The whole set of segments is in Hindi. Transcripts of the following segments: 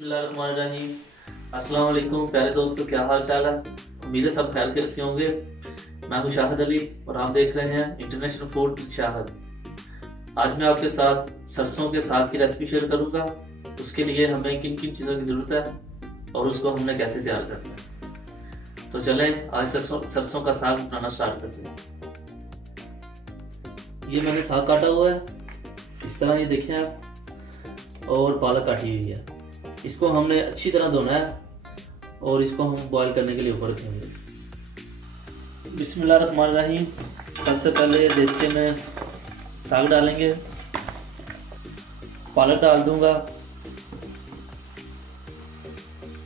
बिस्मिल्लाहिर्रहमानिर्रहीम। अस्सलाम वालेकुम प्यारे दोस्तों, क्या हाल चाल है। उम्मीद है सब खैर से होंगे। मैं हूं शाहिद अली और आप देख रहे हैं इंटरनेशनल फूड विद शाहिद। आज मैं आपके साथ सरसों के साग की रेसिपी शेयर करूंगा। उसके लिए हमें किन किन चीज़ों की ज़रूरत है और उसको हमने कैसे तैयार करना है। तो चलें आज सरसों का साग बनाना स्टार्ट करते हैं। ये मैंने साग काटा हुआ है, इस तरह ये देखें आप, और पालक काटी हुई है। इसको हमने अच्छी तरह धोना है और इसको हम बॉईल करने के लिए ऊपर रखेंगे। बिस्मिल्लाहिर्रहमानिर्रहीम। सबसे पहले देगचे में साग डालेंगे, पालक डाल दूंगा।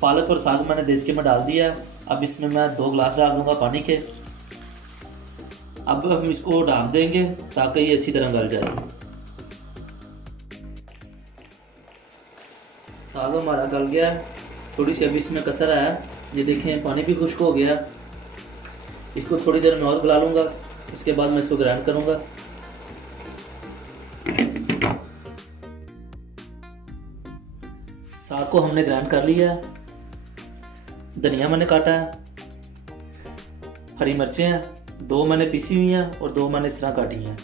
पालक और साग मैंने देगचे में डाल दिया। अब इसमें मैं 2 गिलास डाल दूंगा पानी के। अब हम इसको ढाँप देंगे ताकि ये अच्छी तरह गल जाए। साग हमारा गल गया, थोड़ी सी अभी इसमें कसर है। ये देखें पानी भी खुश्क हो गया। इसको थोड़ी देर में और गला लूँगा, उसके बाद मैं इसको ग्राइंड करूँगा। साग को हमने ग्राइंड कर लिया। धनिया मैंने काटा है, हरी मिर्चें हैं 2 मैंने पीसी हुई हैं और 2 मैंने इस तरह काटी हैं।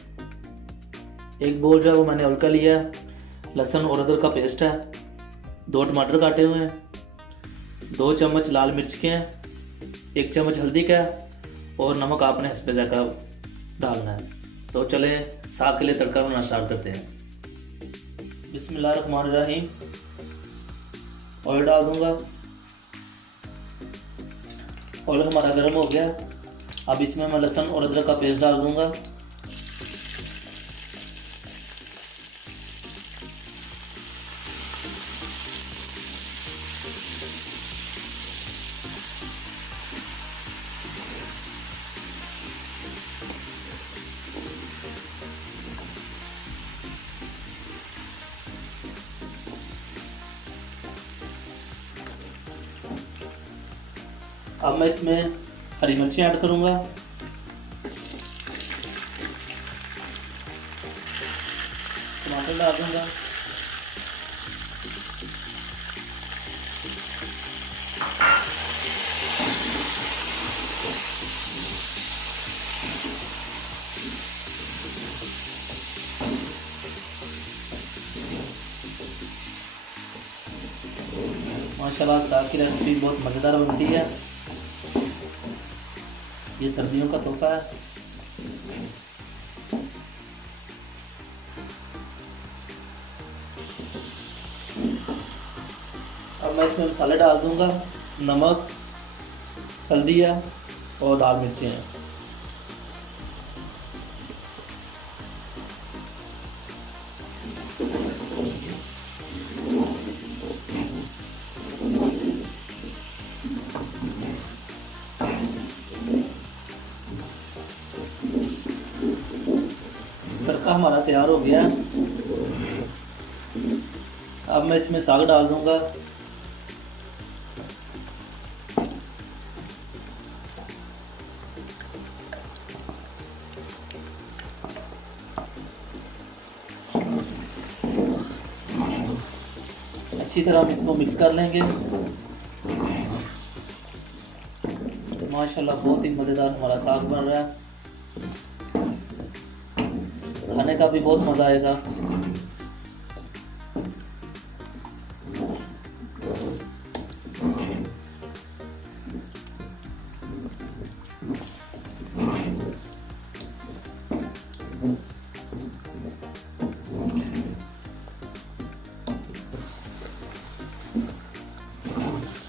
एक बोल जो है वो मैंने हल्का लिया। लहसुन और अदरक का पेस्ट है, 2 टमाटर काटे हुए हैं, 2 चम्मच लाल मिर्च के हैं, 1 चम्मच हल्दी का है और नमक आपने हस्बे जायका डालना है। तो चले साग के लिए तड़का बनाना स्टार्ट करते हैं। बिस्मिल्लाहिर्रहमानिर्रहीम। ऑयल डाल दूंगा। ऑयल हमारा गर्म हो गया। अब इसमें मैं लहसुन और अदरक का पेस्ट डाल दूंगा। अब मैं इसमें हरी मिर्ची ऐड करूंगा। टमाटर डाल दूंगा। माशाल्लाह साग की रेसिपी बहुत मज़ेदार बनती है। ये सर्दियों का तोहफा है। अब मैं इसमें मसाले डाल दूंगा। नमक, हल्दी है और लाल मिर्चें हैं। तड़का हमारा तैयार हो गया। अब मैं इसमें साग डाल दूंगा। अच्छी तरह हम इसको मिक्स कर लेंगे। माशाल्लाह बहुत ही मज़ेदार हमारा साग बन रहा है। खाने का भी बहुत मज़ा आएगा।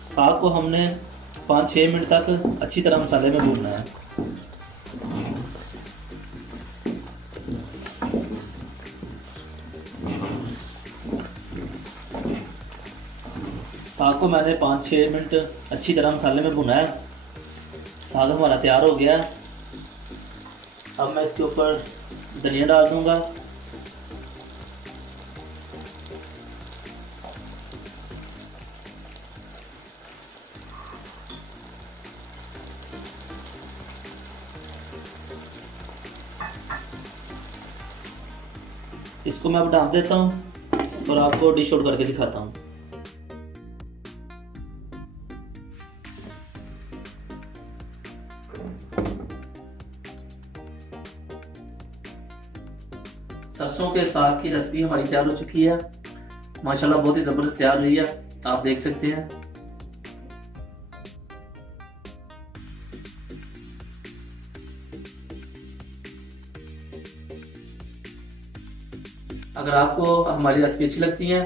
साग को हमने 5-6 मिनट तक अच्छी तरह मसाले में भूनना है। साग को मैंने 5-6 मिनट अच्छी तरह मसाले में भुना है। साग हमारा तैयार हो गया है। अब मैं इसके ऊपर धनिया डाल दूंगा। इसको मैं अब ढाँप देता हूँ और आपको डिश आउट करके दिखाता हूँ। सरसों के साग की रेसिपी हमारी तैयार हो चुकी है। माशाल्लाह बहुत ही ज़बरदस्त तैयार हुई है, आप देख सकते हैं। अगर आपको हमारी रेसिपी अच्छी लगती है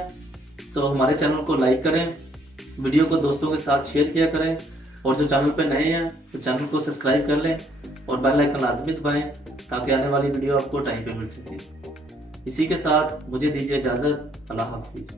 तो हमारे चैनल को लाइक करें, वीडियो को दोस्तों के साथ शेयर किया करें, और जो चैनल पर नए हैं तो चैनल को सब्सक्राइब कर लें और बेल आइकन लाजमी दबाएं ताकि आने वाली वीडियो आपको टाइम पे मिल सके। इसी के साथ मुझे दीजिए इजाज़त। अल्लाह हाफिज़।